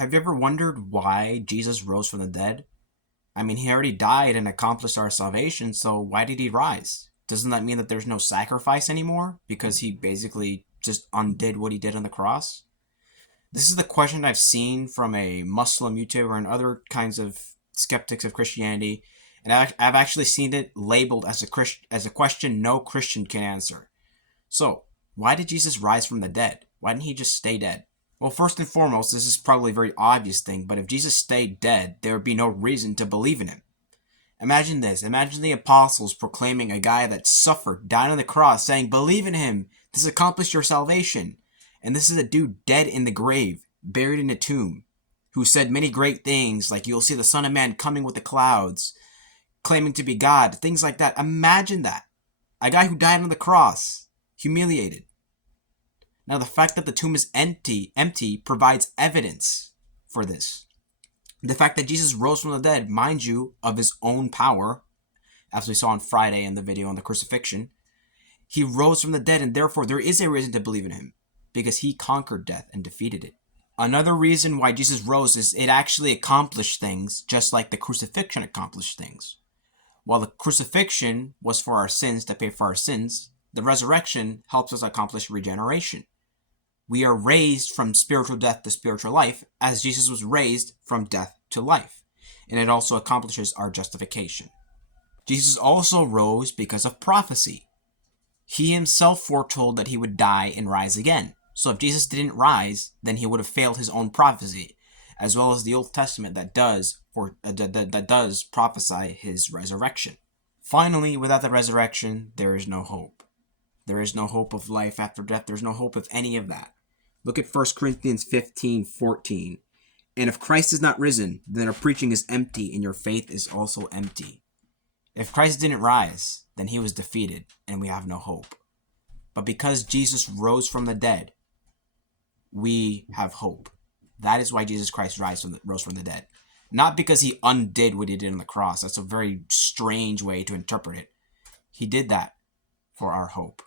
Have you ever wondered why Jesus rose from the dead? I mean, he already died and accomplished our salvation, so why did he rise? Doesn't that mean that there's no sacrifice anymore because he basically just undid what he did on the cross? This is the question I've seen from a Muslim YouTuber and other kinds of skeptics of Christianity, and I've actually seen it labeled as a question no Christian can answer. So, why did Jesus rise from the dead? Why didn't he just stay dead? Well, first and foremost, this is probably a very obvious thing, but if Jesus stayed dead, there would be no reason to believe in him. Imagine this. Imagine the apostles proclaiming a guy that suffered, died on the cross, saying, "Believe in him. This accomplished your salvation." And this is a dude dead in the grave, buried in a tomb, who said many great things, like you'll see the Son of Man coming with the clouds, claiming to be God, things like that. Imagine that. A guy who died on the cross, humiliated. Now, the fact that the tomb is empty provides evidence for this. The fact that Jesus rose from the dead, mind you, of his own power, as we saw on Friday in the video on the crucifixion, he rose from the dead, and therefore there is a reason to believe in him, because he conquered death and defeated it. Another reason why Jesus rose is it actually accomplished things just like the crucifixion accomplished things. While the crucifixion was for our sins to pay for our sins, the resurrection helps us accomplish regeneration. We are raised from spiritual death to spiritual life, as Jesus was raised from death to life, and it also accomplishes our justification. Jesus also rose because of prophecy. He himself foretold that he would die and rise again. So if Jesus didn't rise, then he would have failed his own prophecy, as well as the Old Testament that does prophesy his resurrection. Finally, without the resurrection, there is no hope. There is no hope of life after death. There's no hope of any of that. Look at 1 Corinthians 15:14. And if Christ is not risen, then our preaching is empty and your faith is also empty. If Christ didn't rise, then he was defeated and we have no hope. But because Jesus rose from the dead, we have hope. That is why Jesus Christ rose from the dead. Not because he undid what he did on the cross. That's a very strange way to interpret it. He did that for our hope.